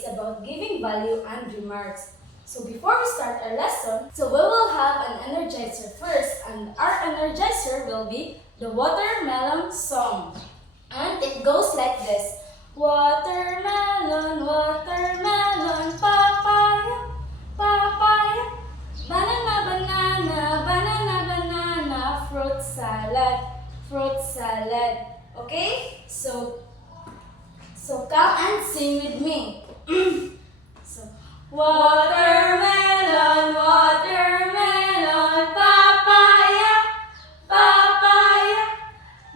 is about giving value and remarks. So before we start our lesson, we will have an energizer first, and our energizer will be the watermelon song. And it goes like this. Watermelon, watermelon, papaya, papaya, banana, banana, banana, banana, fruit salad, fruit salad. Okay? So come and sing with me. So, watermelon, watermelon, papaya, papaya,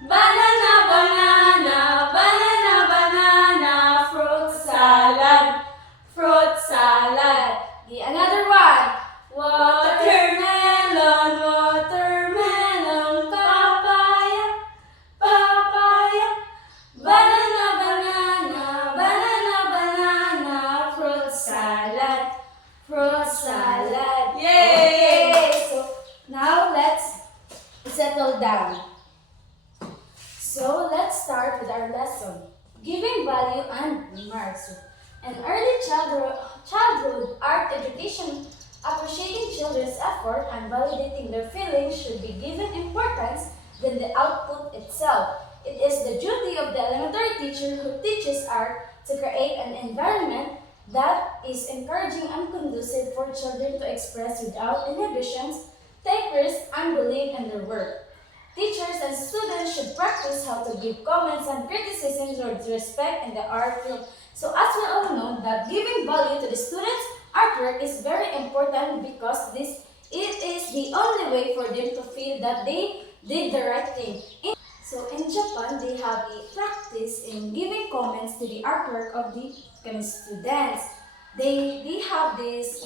banana, banana, banana, banana, fruit salad, fruit salad. Okay, another one. Watermelon, watermelon, papaya, papaya, banana, banana, banana, banana, fruit salad, fruit salad. Yay! Okay, so now let's settle down. So let's start with our lesson, giving value and remarks. In early childhood art education, appreciating children's effort and validating their feelings should be given importance than the output itself. It is the duty of the elementary teacher who teaches art to create an environment that is encouraging and conducive for children to express without inhibitions, take risks, and believe in their work. Teachers and students should practice how to give comments and criticisms with respect in the art field. So as we all know that giving value to the students' artwork is very important because it is the only way for them to feel that they did the right thing. So in Japan, they have a practice in giving comments to the artwork of the students. They have this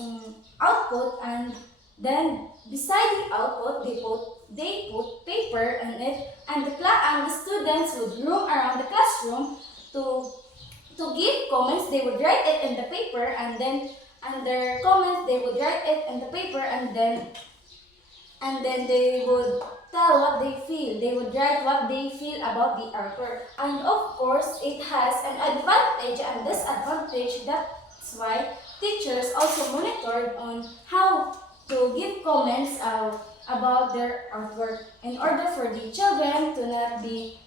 output, and then beside the output, they put paper on it, and the students would roam around the classroom to give comments. They would write it in the paper, and then their comments they would write it in the paper, and then they would tell what they feel. They would write what they feel about the artwork. And of course, it has an advantage and disadvantage. That's why teachers also monitored on how to give comments about their artwork in order for the children to not be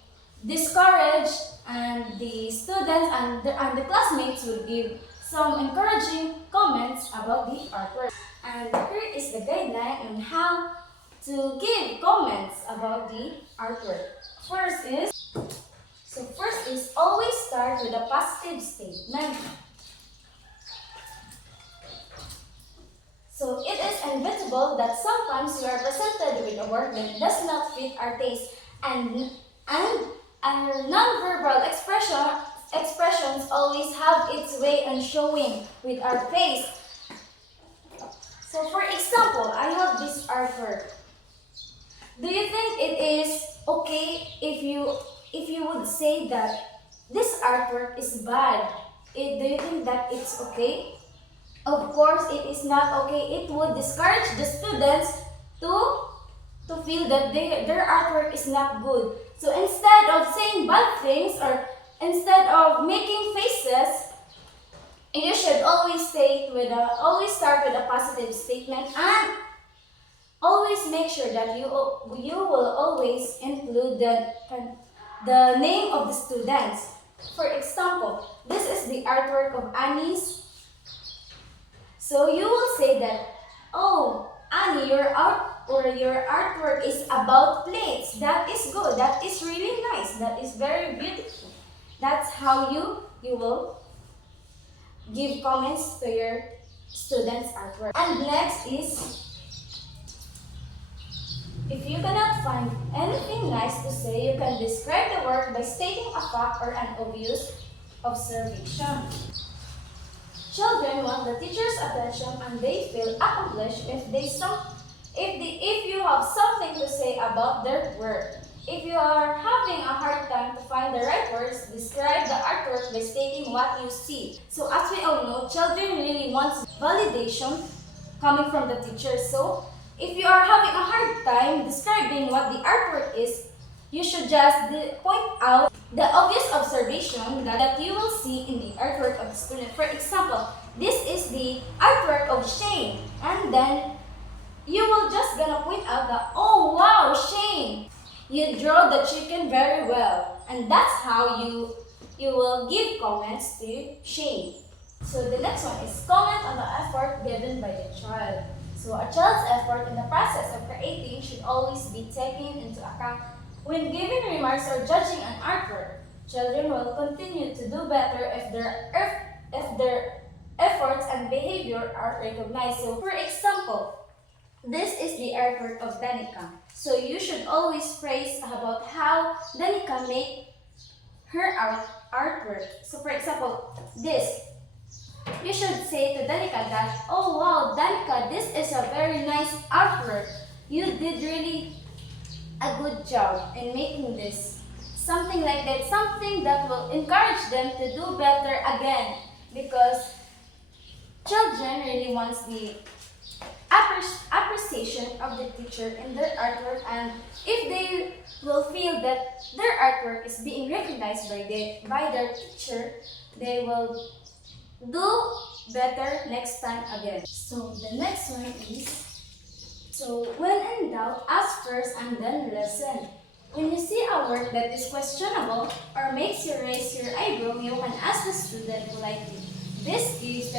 discouraged, and the students and the classmates would give some encouraging comments about the artwork. And here is the guideline on how to give comments about the artwork. First is always start with a positive statement. So it is inevitable that sometimes we are presented with a work that does not fit our taste, and our nonverbal expressions always have its way on showing with our face. So for example, I have this artwork. Do you think it is okay if you would say that this artwork is bad? Do you think that it's okay? Of course, it is not okay. It would discourage the students to feel that their artwork is not good. So instead of saying bad things, or instead of making faces, you should always start with a positive statement, and always make sure that you will always include the name of the students. For example, this is the artwork of Annie's. So you will say that, oh, Annie, your artwork is about plates. That is good. That is really nice. That is very beautiful. That's how you will give comments to your students' artwork. And next is, if you cannot find anything nice to say, you can describe the work by stating a fact or an obvious observation. Children want the teacher's attention, and they feel accomplished if you have something to say about their work. If you are having a hard time to find the right words, describe the artwork by stating what you see. So as we all know, children really want validation coming from the teacher. So if you are having a hard time describing what the artwork is, you should just point out the obvious observation that you will see in the artwork of the student. For example, this is the artwork of Shane, and then you will just gonna point out that, oh wow, Shane, you draw the chicken very well, and that's how you will give comments to Shane. So the next one is comment on the effort given by the child. So a child's effort in the process of creating should always be taken into account when giving remarks or judging an artwork. Children will continue to do better if their efforts and behavior are recognized. So for example, this is the artwork of Danica. So you should always praise about how Danica made her artwork. So for example, this. You should say to Danica that, oh wow, Danica, this is a very nice artwork. You did really a good job in making this. Something like that, something that will encourage them to do better again. Because children really wants the appreciation of the teacher in their artwork, and if they will feel that their artwork is being recognized by their teacher, they will do better next time again. So the next one is, so when in doubt, ask first and then listen. When you see a work that is questionable or makes you raise your eyebrow, you can ask the student politely. This gives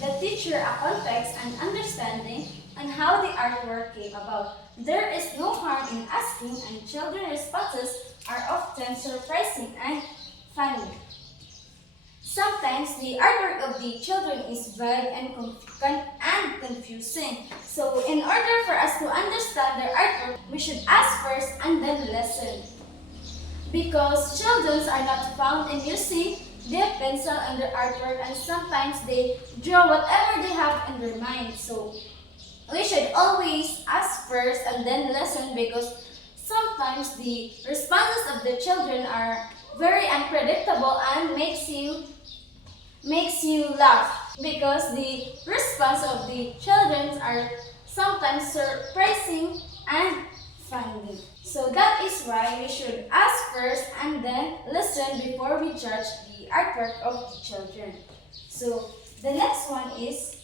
the teacher a context and understanding on how the artwork came about. There is no harm in asking, and children's responses are often surprising and funny. Sometimes the artwork of the children is vague and confusing. So in order for us to understand their artwork, we should ask first and then listen. Because children are not found in using their pencil and their artwork, and sometimes they draw whatever they have in their mind. So we should always ask first and then listen, because sometimes the responses of the children are very unpredictable and makes you laugh, because the response of the children are sometimes surprising and funny. So that is why we should ask first and then listen before we judge the artwork of the children. So the next one is,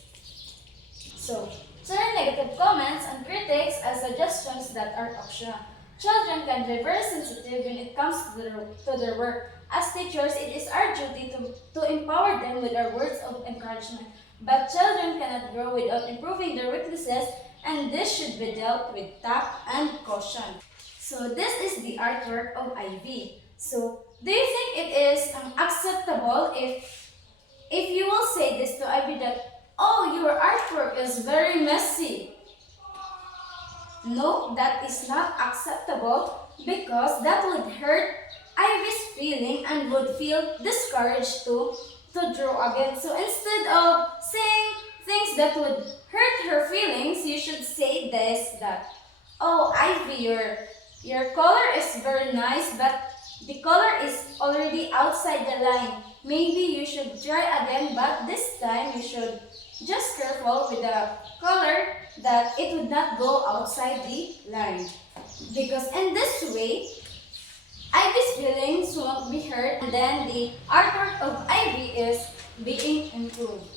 so turn negative comments and critics as suggestions that are optional. Children can be very sensitive when it comes to their work. As teachers, it is our duty to empower them with our words of encouragement. But children cannot grow without improving their weaknesses, and this should be dealt with tact and caution. So this is the artwork of Ivy. So do you think it is acceptable if you will say this to Ivy that, oh, your artwork is very messy? No, that is not acceptable, because that would hurt Ivy's feeling and would feel discouraged to draw again. So instead of saying things that would hurt her feelings, you should say this, that, oh Ivy, your color is very nice, but the color is already outside the line. Maybe you should try again, but this time you should just careful with the color that it would not go outside the line. Because in this way, Ivy's feelings won't be hurt, and then the artwork of Ivy is being improved.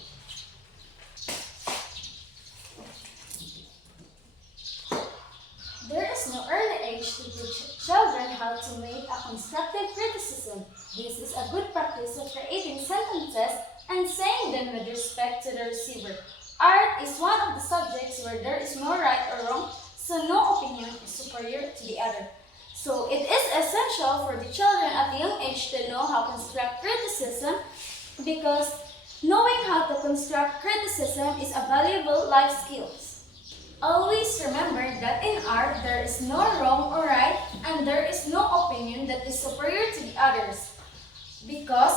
There is no early age to teach children how to make a constructive criticism. This is a good practice of creating sentences and saying them with respect to the receiver. Art is one of the subjects where there is no right or wrong, so no opinion is superior to the other. So it is essential for the children at a young age to know how to construct criticism, because knowing how to construct criticism is a valuable life skill. Always remember that in art there is no wrong or right, and there is no opinion that is superior to the others, because